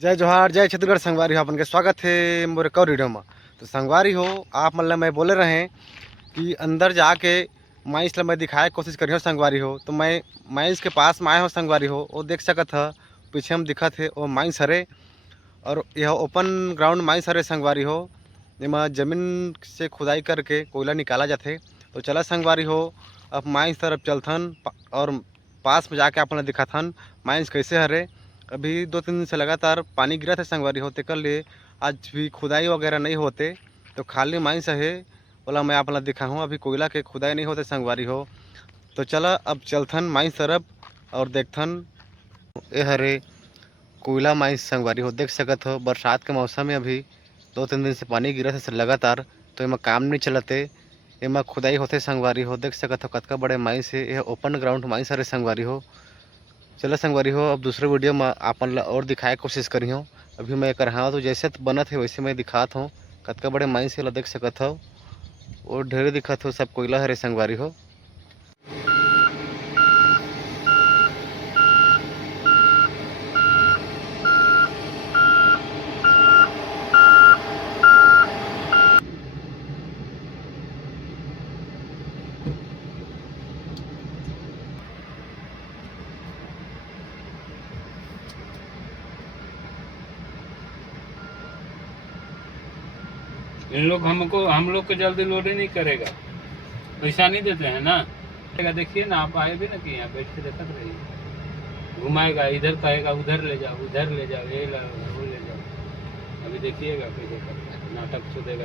जय जोहार जय छत्तीसगढ़ संगवारी हो अपन के स्वागत है मोरे कौ वीडियो में। तो संगवारी हो आप मतलब मैं बोले रहे कि अंदर जाके माइस ला मैं दिखाए कोशिश करी हो संगवारी हो। तो मैं माइस के पास में आए हो संगवारी हो। वो देख सकत है पीछे हम दिखत है वो माइस हरे और यह ओपन ग्राउंड माइस हरे संगवारी हो। एमा जमीन से खुदाई करके कोयला निकाला जाते। तो चला संगवारी हो अब माइस तरफ चलथन और पास में जाके अपन दिखाथन माइस कैसे हरे। अभी 2-3 दिन से लगातार पानी गिरा था संगवारी होते कर लिए आज भी खुदाई वगैरह नहीं होते। तो खाली माइंस है बोला मैं आप दिखाऊँ अभी कोयला के खुदाई नहीं होते संगवारी हो। तो चला अब चलथन माइंस तरफ और देखथन ए हरे कोयला माइंस संगवारी हो। देख सकत हो बरसात के मौसम में अभी 2-3 दिन से पानी गिरा था लगातार। तो एमा काम नहीं चलते एमा खुदाई होते संगवारी हो। देख सकत हो कतका बड़े माइंस है। यह ओपन ग्राउंड माइंस हरे संगवारी हो। चलो संगवारी हो अब दूसरे वीडियो में आपन ला और दिखाए कोशिश करी हूँ। अभी मैं कर हाँ तो जैसे बनत है वैसे मैं दिखात हूँ। कतका बड़े माइंस ला देख सकत हो और ढेरे दिखत हो सब कोयला हरे संगवारी हो। इन लोग हम लोग को जल्दी लोड ही नहीं करेगा, पैसा नहीं देते हैं ना। देखिए ना आप आए भी ना कि यहाँ बैठ के देखते रहिए, घुमाएगा इधर कहेगा उधर ले जाओ ये वो ले जाओ। अभी देखिएगा कैसे करता है, नाटक तो देगा।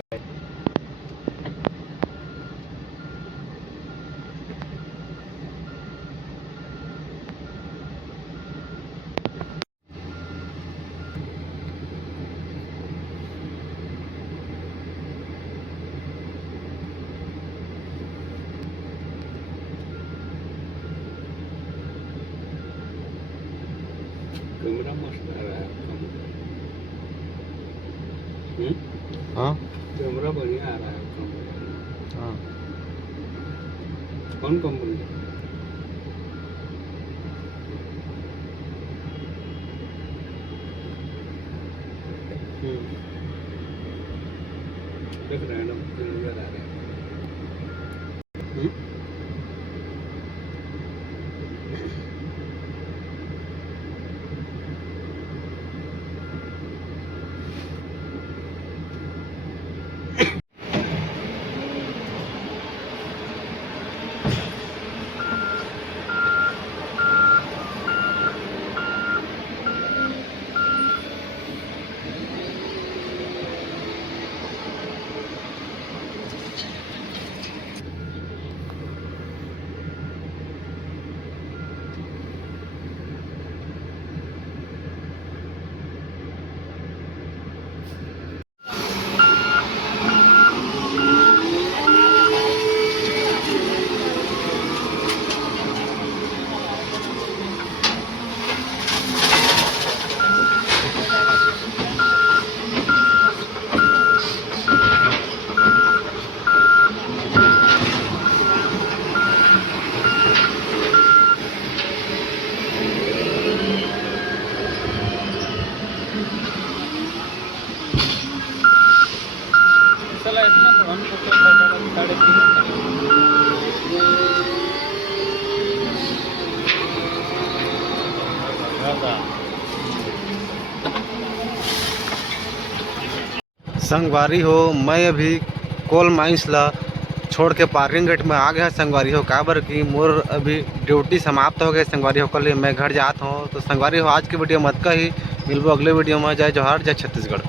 कैमरा मस्त आ रहा है। हाँ कैमरा बढ़िया आ रहा है। हाँ कौन कंपनी है? देख रहे हैं ना, क्लियर आ रहा है। चला इतना तो हमको तो 3.5 संगवारी हो मैं अभी कोल माइंस ला छोड़ के पार्किंग गेट में आ गया संगवारी हो। काबर की मोर अभी ड्यूटी समाप्त हो गए संगवारी हो। कल मैं घर जाता हूँ। तो संगवारी हो आज की वीडियो मत का ही मिलबो अगले वीडियो में। जय जोहार जय छत्तीसगढ़।